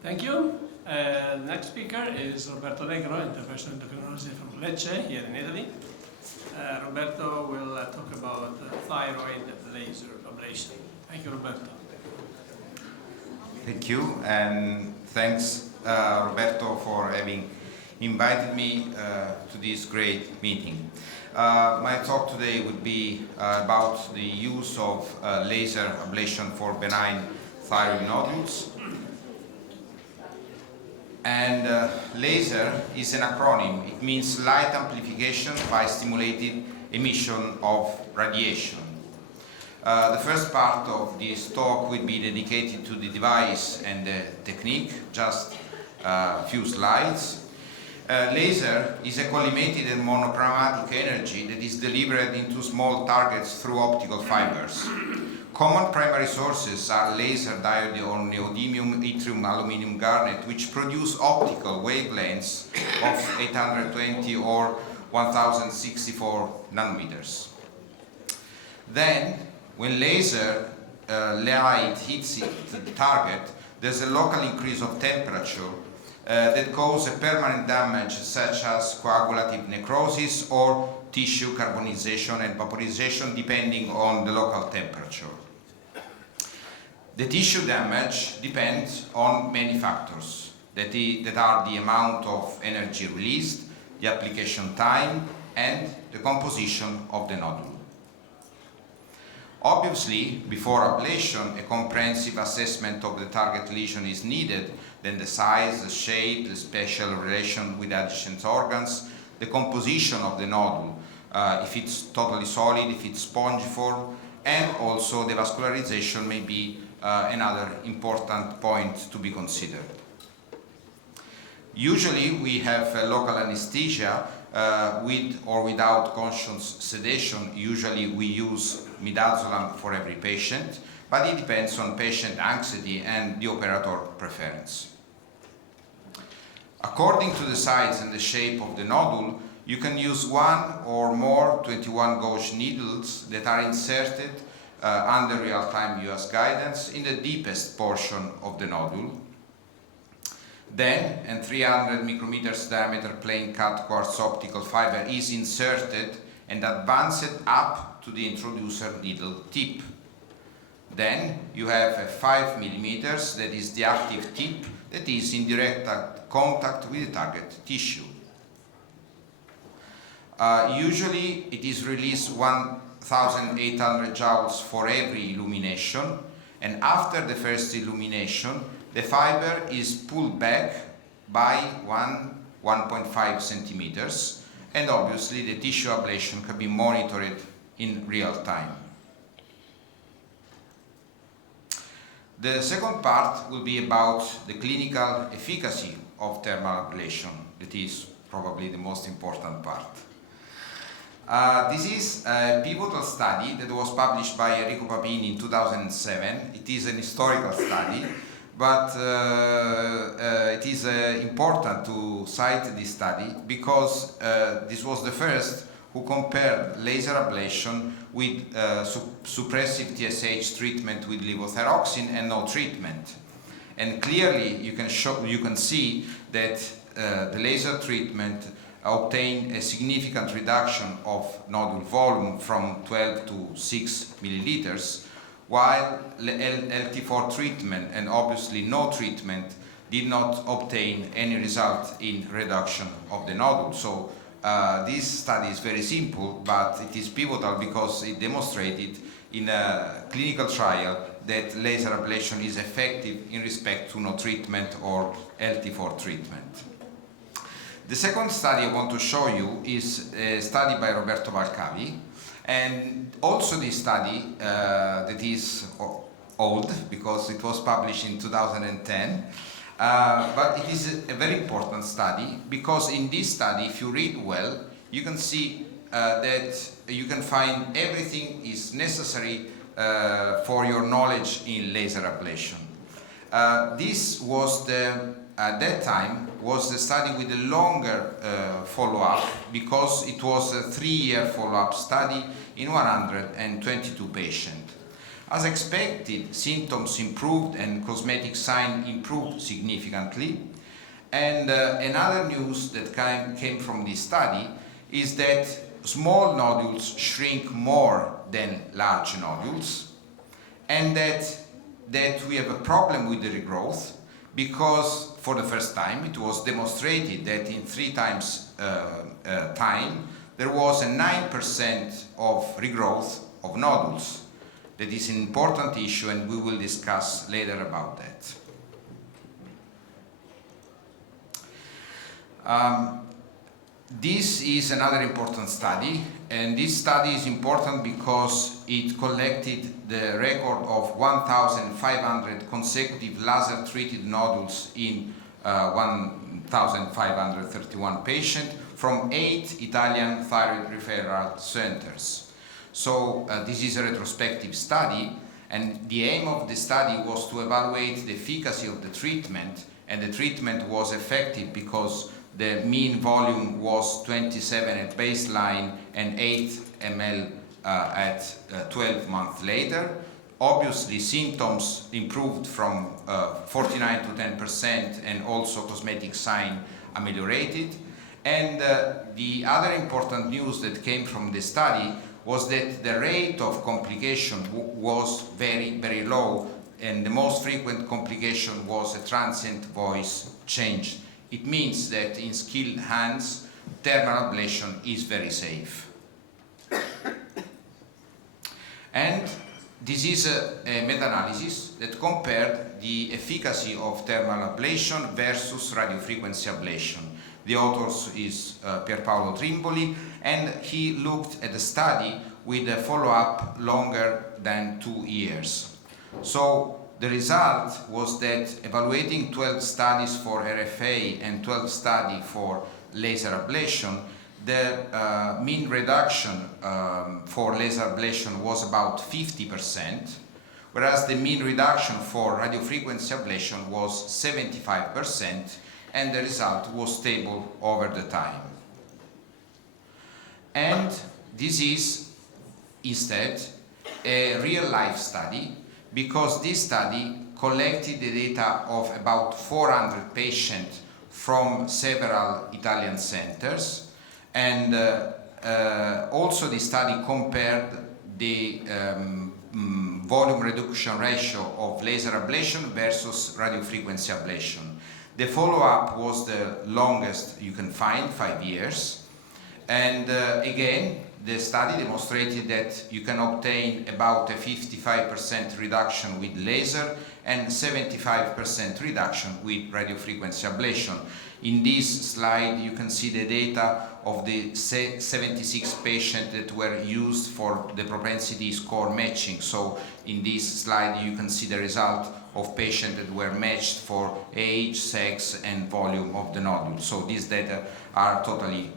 Thank you. The next speaker is Roberto Negro, Interventional Endocrinology from Lecce, here in Italy. Roberto will talk about thyroid laser ablation. Thank you, Roberto. Thank you, and thanks, Roberto, for having invited me to this great meeting. My talk today would be about the use of laser ablation for benign thyroid nodules. And laser is an acronym. It means light amplification by stimulated emission of radiation. The first part of this talk will be dedicated to the device and the technique, just a few slides. Laser is a collimated and monochromatic energy that is delivered into small targets through optical fibers. Common primary sources are laser diode or neodymium, yttrium, aluminium, garnet, which produce optical wavelengths of 820 or 1064 nanometers. Then, when laser light hits the target, there's a local increase of temperature that causes a permanent damage such as coagulative necrosis or tissue carbonization and vaporization depending on the local temperature. The tissue damage depends on many factors that are the amount of energy released, the application time, and the composition of the nodule. Obviously, before ablation, a comprehensive assessment of the target lesion is needed, then the size, the shape, the spatial relation with adjacent organs, the composition of the nodule, if it's totally solid, if it's spongiform, and also the vascularization may be another important point to be considered. Usually we have local anesthesia with or without conscious sedation. Usually we use midazolam for every patient, but it depends on patient anxiety and the operator preference. According to the size and the shape of the nodule, you can use one or more 21 gauge needles that are inserted under real-time US guidance in the deepest portion of the nodule. Then, a 300 micrometers diameter plain cut quartz optical fiber is inserted and advanced up to the introducer needle tip. Then you have a 5 millimeters, that is the active tip, that is in direct contact with the target tissue. Usually it is released 1,800 joules for every illumination, and after the first illumination, the fiber is pulled back by 1.5 centimeters, and obviously the tissue ablation can be monitored in real time. The second part will be about the clinical efficacy of thermal ablation. That is probably the most important part. This is a pivotal study that was published by Enrico Papini in 2007. It is an historical study, but it is important to cite this study because this was the first who compared laser ablation with suppressive TSH treatment with levothyroxine and no treatment. And clearly you can see that the laser treatment obtained a significant reduction of nodule volume from 12 to 6 milliliters, while LT4 treatment and obviously no treatment did not obtain any result in reduction of the nodule. So this study is very simple, but it is pivotal because it demonstrated in a clinical trial that laser ablation is effective in respect to no treatment or LT4 treatment. The second study I want to show you is a study by Roberto Valcavi, and also this study that is old because it was published in 2010, but it is a very important study because in this study, if you read well, you can see that you can find everything is necessary for your knowledge in laser ablation. This was at that time was the study with a longer follow-up because it was a 3-year follow-up study in 122 patients. As expected, symptoms improved and cosmetic sign improved significantly. And another news that came from this study is that small nodules shrink more than large nodules, and that we have a problem with the regrowth, because for the first time it was demonstrated that in 3 times time there was a 9% of regrowth of nodules. That is an important issue, and we will discuss later about that. This is another important study, and this study is important because it collected the record of 1,500 consecutive laser-treated nodules in 1,531 patients from 8 Italian thyroid referral centers. So this is a retrospective study, and the aim of the study was to evaluate the efficacy of the treatment, and the treatment was effective because the mean volume was 27 at baseline and 8 ml at 12 months later. Obviously, symptoms improved from 49 to 10%, and also cosmetic sign ameliorated. And the other important news that came from the study was that the rate of complication was very, very low, and the most frequent complication was a transient voice change. It means that in skilled hands, thermal ablation is very safe. And this is a meta-analysis that compared the efficacy of thermal ablation versus radiofrequency ablation. The author is Pierpaolo Trimboli, and he looked at a study with a follow-up longer than 2 years. So the result was that evaluating 12 studies for RFA and 12 studies for laser ablation, the mean reduction for laser ablation was about 50%, whereas the mean reduction for radiofrequency ablation was 75%, and the result was stable over the time. And this is instead a real-life study, because this study collected the data of about 400 patients from several Italian centers, and also the study compared the volume reduction ratio of laser ablation versus radiofrequency ablation. The follow-up was the longest you can find, 5 years, and again the study demonstrated that you can obtain about a 55% reduction with laser and 75% reduction with radiofrequency ablation. In this slide you can see the data of the 76 patients that were used for the propensity score matching. So in this slide you can see the result of patients that were matched for age, sex and volume of the nodule. So these data are totally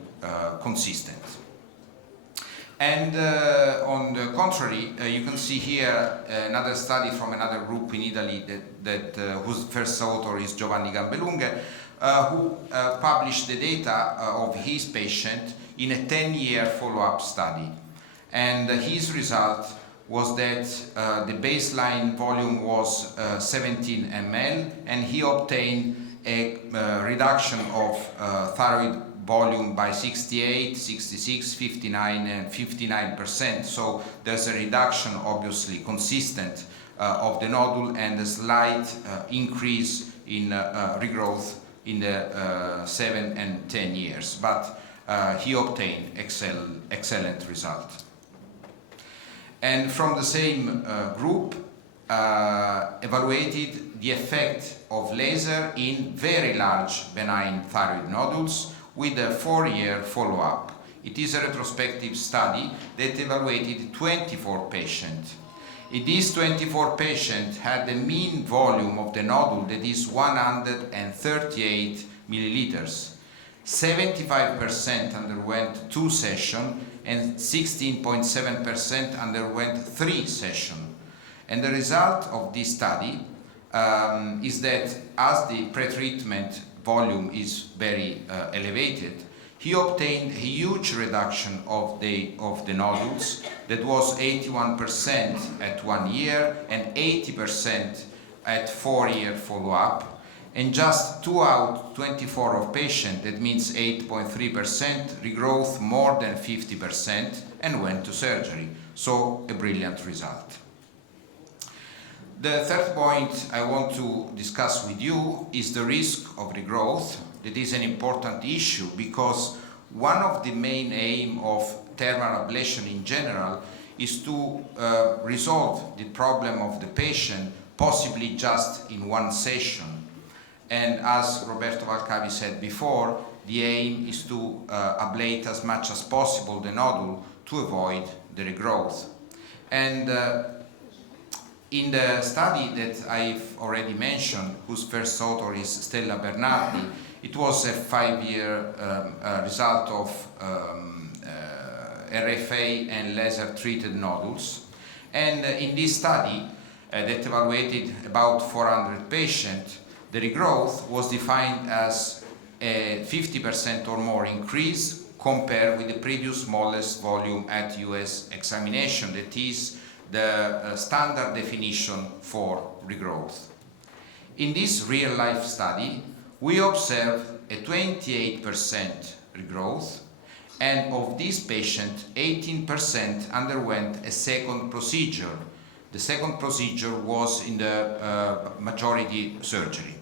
consistent. And on the contrary, you can see here another study from another group in Italy whose first author is Giovanni Gambelunghe, who published the data of his patient in a 10-year follow-up study. And his result was that the baseline volume was 17 ml, and he obtained a reduction of thyroid volume by 68, 66, 59 and 59%. So there's a reduction obviously consistent of the nodule, and a slight increase in regrowth in the 7 and 10 years. But he obtained excellent result. And from the same group evaluated the effect of laser in very large benign thyroid nodules with a 4-year follow-up. It is a retrospective study that evaluated 24 patients. In these 24 patients had the mean volume of the nodule that is 138 milliliters. 75% underwent 2 sessions and 16.7% underwent 3 sessions. And the result of this study is that as the pretreatment volume is very elevated, he obtained a huge reduction of the nodules that was 81% at 1 year and 80% at 4-year follow-up. And just 2 out 24 of patients, that means 8.3%, regrowth more than 50% and went to surgery. So a brilliant result. The third point I want to discuss with you is the risk of regrowth. That is an important issue because one of the main aims of thermal ablation in general is to resolve the problem of the patient, possibly just in one session. And as Roberto Valcavi said before, the aim is to ablate as much as possible the nodule to avoid the regrowth. And in the study that I've already mentioned, whose first author is Stella Bernardi, it was a 5-year result of RFA and laser-treated nodules. And in this study that evaluated about 400 patients, the regrowth was defined as a 50% or more increase compared with the previous smallest volume at US examination, that is the standard definition for regrowth. In this real-life study, we observed a 28% regrowth, and of these patients, 18% underwent a second procedure. The second procedure was in the majority surgery.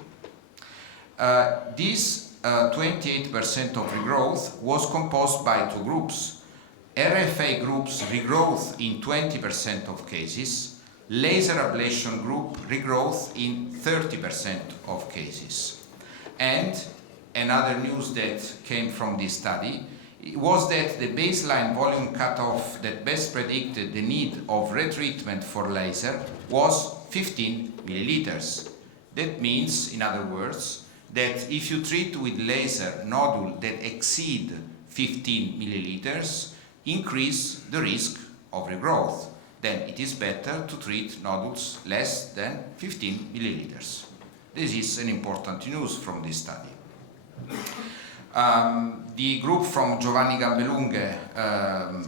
This 28% of regrowth was composed by 2 groups. RFA groups regrowth in 20% of cases, laser ablation group regrowth in 30% of cases. And another news that came from this study was that the baseline volume cutoff that best predicted the need of retreatment for laser was 15 milliliters. That means, in other words, that if you treat with laser nodule that exceed 15 milliliters, increase the risk of regrowth. Then it is better to treat nodules less than 15 milliliters. This is an important news from this study. The group from Giovanni Gambelunghe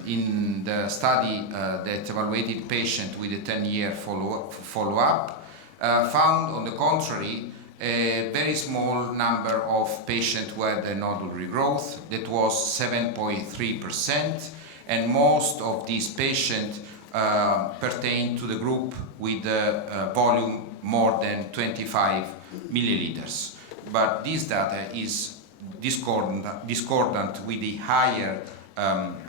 in the study that evaluated patients with a 10-year follow-up found, on the contrary, a very small number of patients who had a nodule regrowth. That was 7.3%, and most of these patients pertain to the group with a volume more than 25 milliliters. But this data is discordant with the higher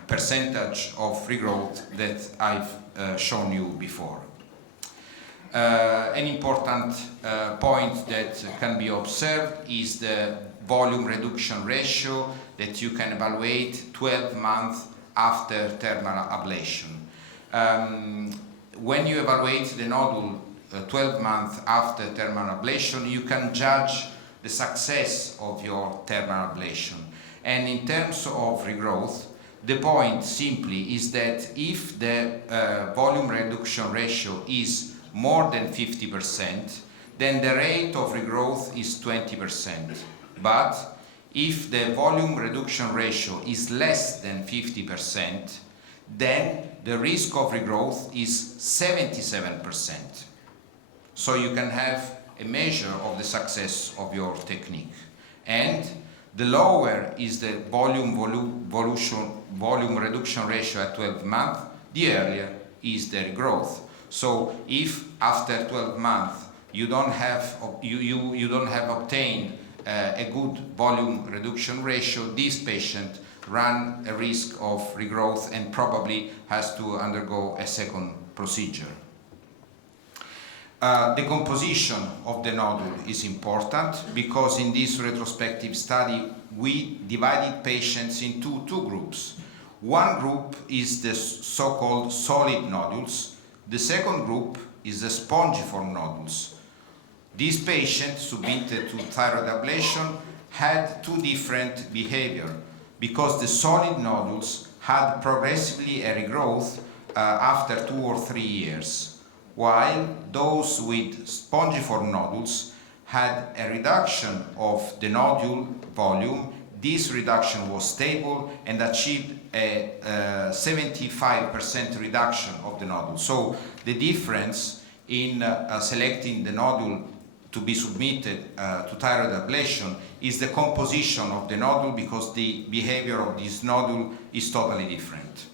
percentage of regrowth that I've shown you before. An important point that can be observed is the volume reduction ratio that you can evaluate 12 months after thermal ablation. When you evaluate the nodule 12 months after thermal ablation, you can judge the success of your thermal ablation. And in terms of regrowth, the point simply is that if the volume reduction ratio is more than 50%, then the rate of regrowth is 20%. But if the volume reduction ratio is less than 50%, then the risk of regrowth is 77%. So you can have a measure of the success of your technique. And the lower is the volume reduction ratio at 12 months, the earlier is the regrowth. So if after 12 months you don't have obtained a good volume reduction ratio, this patient run a risk of regrowth and probably has to undergo a second procedure. The composition of the nodule is important because in this retrospective study we divided patients into 2 groups. One group is the so-called solid nodules. The second group is the spongiform nodules. These patients submitted to thyroid ablation had 2 different behavior because the solid nodules had progressively a regrowth after 2 or 3 years, while those with spongiform nodules had a reduction of the nodule volume this reduction was stable and achieved a 75% reduction of the nodule. So the difference in selecting the nodule to be submitted to thyroid ablation is the composition of the nodule, because the behavior of this nodule is totally different.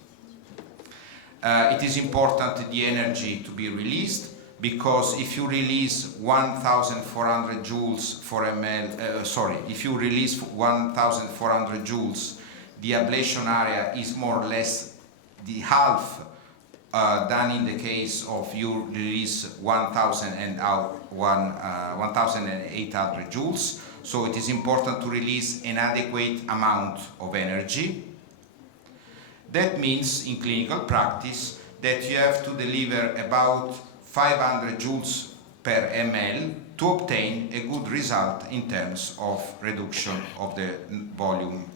It is important the energy to be released, because if you release 1,400 joules for ml, if you release 1,400 joules, the ablation area is more or less the half than in the case of you release 1,800 joules. So it is important to release an adequate amount of energy. That means in clinical practice that you have to deliver about 500 joules per ml to obtain a good result in terms of reduction of the volume.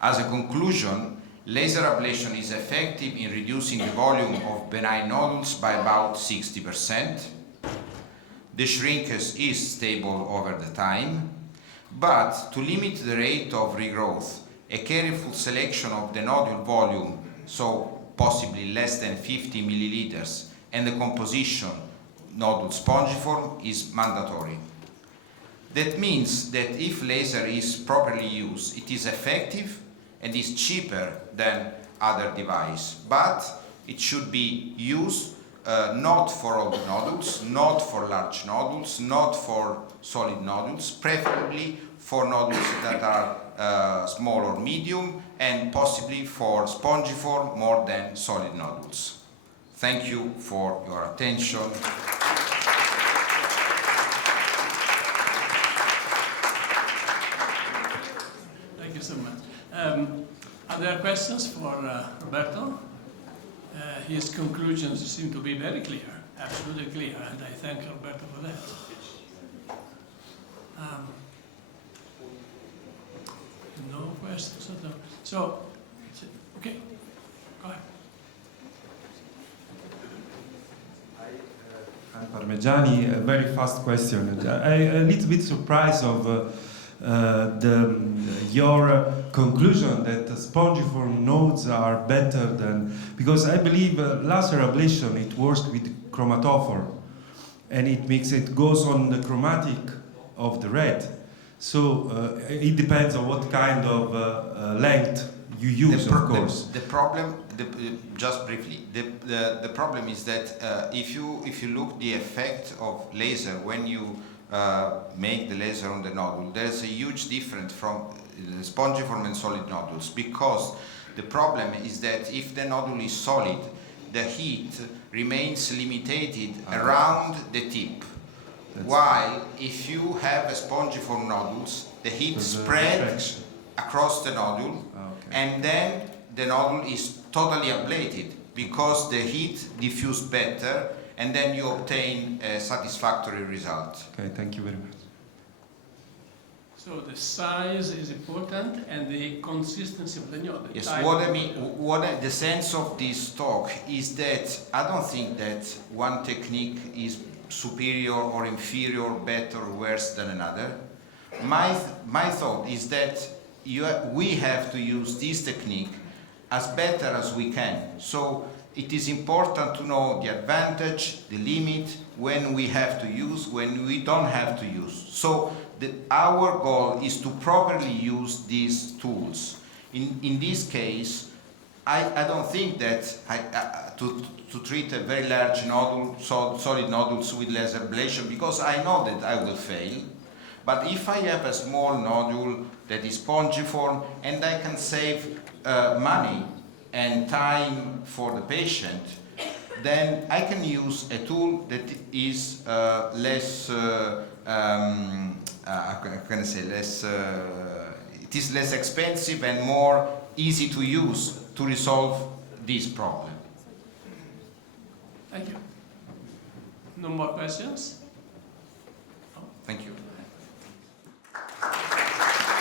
As a conclusion, laser ablation is effective in reducing the volume of benign nodules by about 60%. The shrinkage is stable over the time, but to limit the rate of regrowth, a careful selection of the nodule volume, so possibly less than 50 milliliters, and the composition nodule spongiform is mandatory. That means that if laser is properly used, it is effective and is cheaper than other device, but it should be used not for all the nodules, not for large nodules, not for solid nodules, preferably for nodules that are small or medium, and possibly for spongiform more than solid nodules. Thank you for your attention. Thank you so much. Are there questions for Roberto? His conclusions seem to be very clear, absolutely clear, and I thank Roberto for that. No questions? So, okay, go ahead. I'm Parmigiani. A very fast question. I'm a little bit surprised of your conclusion that the spongiform nodes are better than, because I believe laser ablation, it works with chromatophore, and it goes on the chromatic of the red. So it depends on what kind of length you use, of course. The problem, just briefly, the problem is that if you look the effect of laser when you make the laser on the nodule, there's a huge difference from spongiform and solid nodules, because the problem is that if the nodule is solid, the heat remains limited around the tip. While if you have a spongiform nodules, the heat spread across the nodule, and then the nodule is totally ablated because the heat diffuses better, and then you obtain a satisfactory result. Okay, thank you very much. So the size is important and the consistency of the nodule. Yes, the sense of this talk is that I don't think that one technique is superior or inferior, better or worse than another. My thought is that we have to use this technique as better as we can. So it is important to know the advantage, the limit, when we have to use, when we don't have to use. So our goal is to properly use these tools. In this case, I don't think that to treat a very large nodule, solid nodules with laser ablation, because I know that I will fail. But if I have a small nodule that is spongiform and I can save money and time for the patient, then I can use a tool that is less, it is less expensive and more easy to use to resolve this problem. Thank you. No more questions?